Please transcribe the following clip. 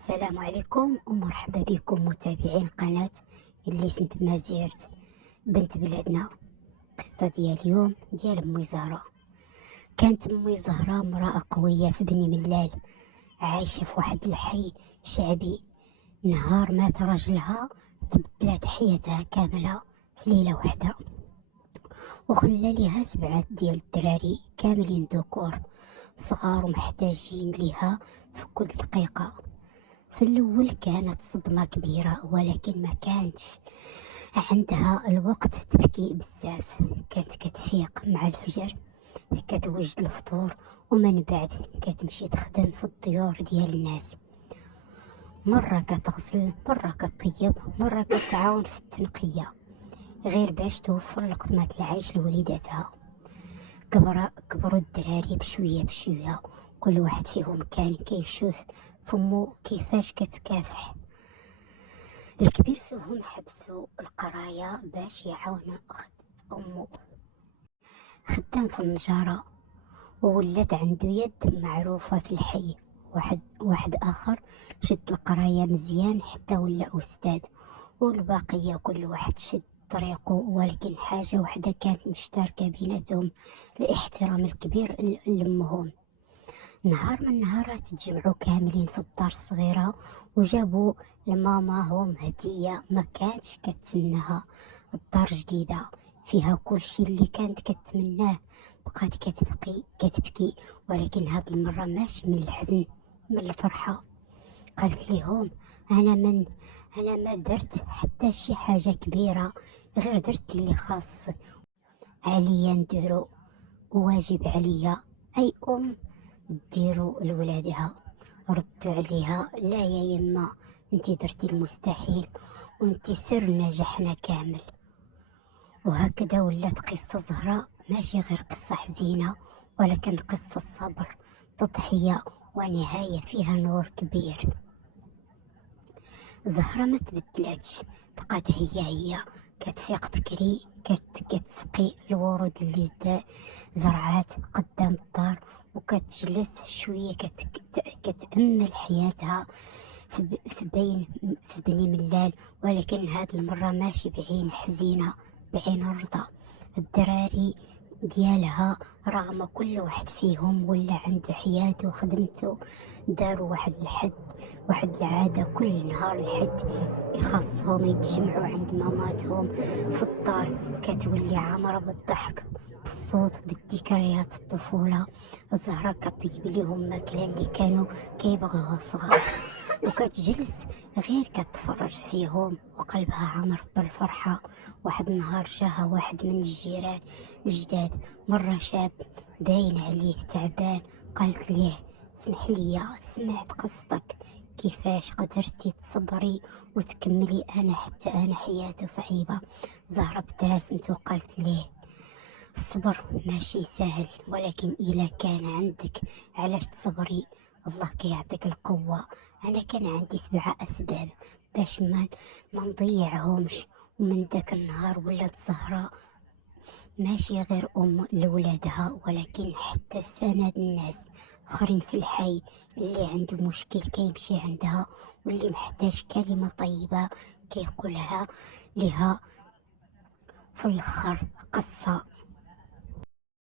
السلام عليكم ومرحبا بكم متابعين قناة اللي سنت مازيرت بنت بلادنا. قصة ديال اليوم ديال امي زهرة. كانت امي زهرة امرأة قوية في بني ملال، عايشة في واحد الحي شعبي. نهار مات راجلها تبدلات حياتها كاملة في ليلة واحدة، وخلى ليها 7 ديال الدراري كاملين ذكور صغار ومحتاجين ليها في كل دقيقة. في الأول كانت صدمة كبيرة، ولكن ما كانتش عندها الوقت تبكي بزاف. كانت كتفيق مع الفجر، كتوجد الفطور، ومن بعد كتمشي تخدم في الطيور ديال الناس. مرة كتغسل، مرة كتطيب، مرة كتعاون في التنقية، غير باش توفر لقمة العيش لوليداتها. كبروا الدراري بشوية بشوية، كل واحد فيهم كان كيشوف فمو كيفاش كتكافح. الكبير فيهم حبسوا القراية باش يعاون أمه، خدام في النجارة، وولات عنده يد معروفة في الحي. واحد آخر شد القراية مزيان حتى ولا أستاذ، والباقية كل واحد شد طريقه. ولكن حاجة واحدة كانت مشتركة بيناتهم: الاحترام الكبير لأمهم. نهار من النهارات تجمعوا كاملين في الدار الصغيرة، وجابوا لماماهم هدية ما كانتش كتسناها. الدار جديدة فيها كل شيء اللي كانت كتمناه. بقات كتبكي، ولكن هاد المرة ماشي من الحزن، من الفرحة. قالت ليهم: أنا ما درت حتى شي حاجة كبيرة، غير درت اللي خاص عليا نديرو، وواجب عليا أي أم ديرو لولادها. ردوا عليها: لا يا يما، انتي درتي المستحيل، وانتي سر نجاحنا كامل. وهكذا ولات قصة زهرة ماشي غير قصة حزينة، ولكن قصة صبر، تضحية، ونهاية فيها نور كبير. زهرة ما تبدلاتش، بقات هي كتفيق بكري، كتسقي الورود اللي زرعات قدام الدار، وكتجلس شوية كتأمل حياتها في بني ملال. ولكن هاد المرة ماشي بعين حزينة، بعين الرضا. الدراري ديالها رغم كل واحد فيهم ولا عنده حياته وخدمته، داروا واحد العادة: كل نهار الحد يخصهم يتجمعوا عند ماماتهم في الدار. كتولي عامرة بالضحك، بالصوت، بالذكريات الطفولة. الزهرة كطيب ليهم ماكلة اللي كانوا كيبغوها صغار، وكتجلس غير كتفرج فيهم وقلبها عامر بالفرحة. واحد النهار جاها واحد من الجيران الجداد، مرة شاب باين عليه تعبان. قالت ليه: سمح لي، سمعت قصتك، كيفاش قدرتي تصبري وتكملي، حتى أنا حياتي صعيبة. زهرة ابتسمت وقالت ليه: الصبر ماشي سهل، ولكن إلا كان عندك علاش تصبري الله كيعطيك القوة. أنا كان عندي 7 أسباب باش ما نضيعهمش. ومن ذاك النهار ولات زهرة ماشي غير أم لولادها، ولكن حتى سند الناس آخرين في الحي. اللي عنده مشكل كيمشي عندها، واللي محتاج كلمة طيبة كيقولها لها. في الآخر قصة